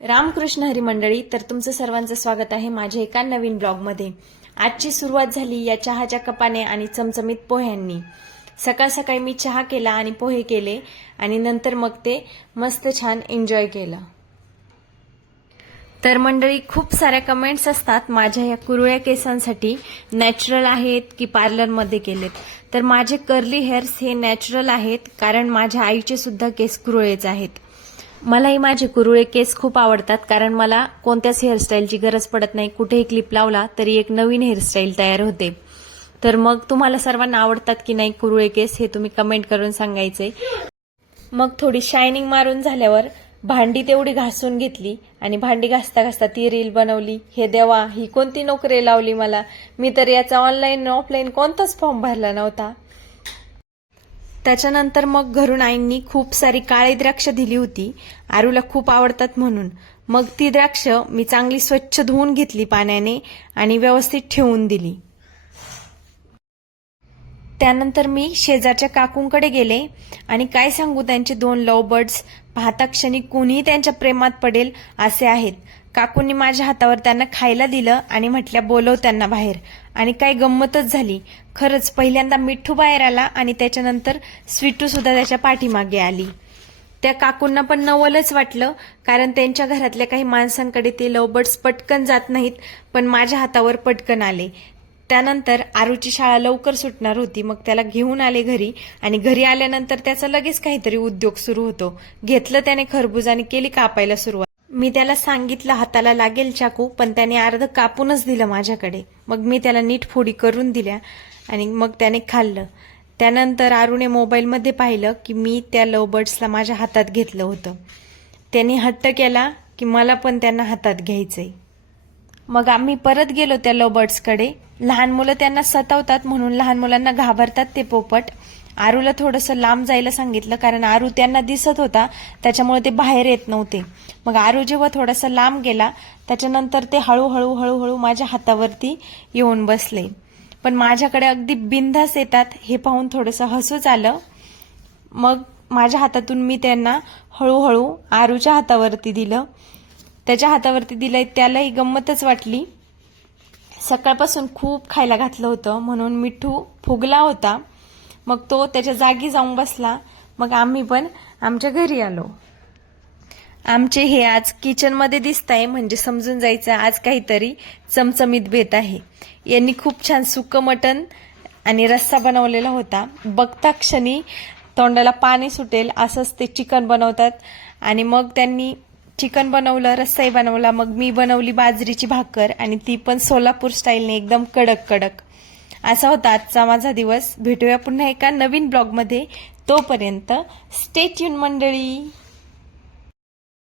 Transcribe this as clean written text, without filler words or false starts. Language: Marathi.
रामकृष्ण हरी मंडळी, तर तुमचं सर्वांचं स्वागत आहे माझ्या एका नवीन ब्लॉगमध्ये। आजची सुरुवात झाली या चहाच्या कपाने आणि चमचमीत पोह्यांनी। सकाळ सकाळी मी चहा केला आणि पोहे केले आणि नंतर मग ते मस्त छान एन्जॉय केलं। तर मंडळी, खूप साऱ्या कमेंट्स असतात माझ्या या कुरळ्या केसांसाठी नॅचरल आहेत की पार्लरमध्ये केलेत। तर माझे कर्ली हेअर्स हे नॅचरल आहेत, कारण माझ्या आईचे सुद्धा केस कुरळेच आहेत। मलाही माझे कुरळे केस खूप आवडतात, कारण मला कोणत्याच हेअरस्टाईलची गरज पडत नाही। कुठेही क्लिप लावला तरी एक नवीन हेअरस्टाईल तयार होते। तर मग तुम्हाला सर्वांना आवडतात की नाही कुरळे केस, हे तुम्ही कमेंट करून सांगायचे। मग थोडी शायनिंग मारून झाल्यावर भांडी तेवढी घासून घेतली आणि भांडी घासता घासता ती रील बनवली। हे देवा, ही कोणती नोकरी लावली मला, मी तर याचा ऑनलाईन ऑफलाईन कोणताच फॉर्म भरला नव्हता। त्याच्यानंतर मग घरून आईंनी खूप सारी काळी द्राक्ष दिली होती, आरूला खूप आवडतात म्हणून। मग ती द्राक्ष मी चांगली स्वच्छ धुवून घेतली पाण्याने आणि व्यवस्थित ठेवून दिली। त्यानंतर मी शेजारच्या काकूंकडे गेले आणि काय सांगू, त्यांचे 2 लव्ह बर्ड्स पाहता क्षणी कोणीही त्यांच्या प्रेमात पडेल असे आहेत। काकूंनी माझ्या हातावर त्यांना खायला दिलं आणि म्हटल्या बोलव त्यांना बाहेर, आणि काय गंमतच झाली। खरंच पहिल्यांदा मिठू बाहेर आला आणि त्याच्यानंतर स्वीटू सुद्धा त्याच्या पाठीमागे आली। त्या काकूंना पण नवलच वाटलं, कारण त्यांच्या घरातल्या काही माणसांकडे ते लव्ह बर्ड्स पटकन जात नाहीत, पण माझ्या हातावर पटकन आले। त्यानंतर आरूची शाळा लवकर सुटणार होती, मग त्याला घेऊन आले घरी, आणि घरी आल्यानंतर त्याचा लगेच काहीतरी उद्योग सुरू होतो। घेतलं त्याने खरबूज आणि केली कापायला सुरुवात। मी त्याला सांगितलं हाताला लागेल चाकू, पण त्याने अर्ध कापूनच दिलं माझ्याकडे। मग मी त्याला नीट फोडी करून दिल्या आणि मग त्याने खाल्लं। त्यानंतर आरूने मोबाईलमध्ये पाहिलं की मी त्या लव्ह बर्ड्सला माझ्या हातात घेतलं होतं। त्याने हट्ट केला की मला पण त्यांना हातात घ्यायचंय। मग आम्ही परत गेलो त्या लव्ह बर्ड्सकडे। लहान मुलं त्यांना सतावतात म्हणून लहान मुलांना घाबरतात ते पोपट। आरूला थोडंसं लांब जायला सांगितलं, कारण आरू त्यांना दिसत होता, त्याच्यामुळे ते बाहेर येत नव्हते। मग आरू जेव्हा थोडासा लांब गेला, त्याच्यानंतर ते हळूहळू हळूहळू माझ्या हातावरती येऊन बसले। पण माझ्याकडे अगदी बिनधास्त येतात हे पाहून थोडंसं हसूच आलं। मग माझ्या हातातून मी त्यांना हळूहळू आरूच्या हातावरती दिलं। त्याच्या हातावरती दिलंय, त्यालाही गंमतच वाटली। सकाळपासून खूप खायला घातलं होतं म्हणून मिठू फुगला होता। मग तो त्याच्या जागी जाऊन बसला। मग आम्ही पण आमच्या घरी आलो। आमचे हे आज किचनमध्ये दिसतंय, म्हणजे समजून जायचं आज काहीतरी चमचमीत बेत आहे। यांनी खूप छान सुक्क मटण आणि रस्सा बनवलेला होता। बघता क्षणी तोंडाला पाणी सुटेल असंच ते चिकन बनवतात। आणि मग त्यांनी चिकन बनवलं, रस्साही बनवला। मग मी बनवली बाजरीची भाकर, आणि ती पण सोलापूर स्टाईलने एकदम कडक कडक। असा होता आजचा माझा दिवस। भेटूया पुन्हा एका नवीन ब्लॉगमध्ये, तोपर्यंत स्टे ट्यून मंडळी।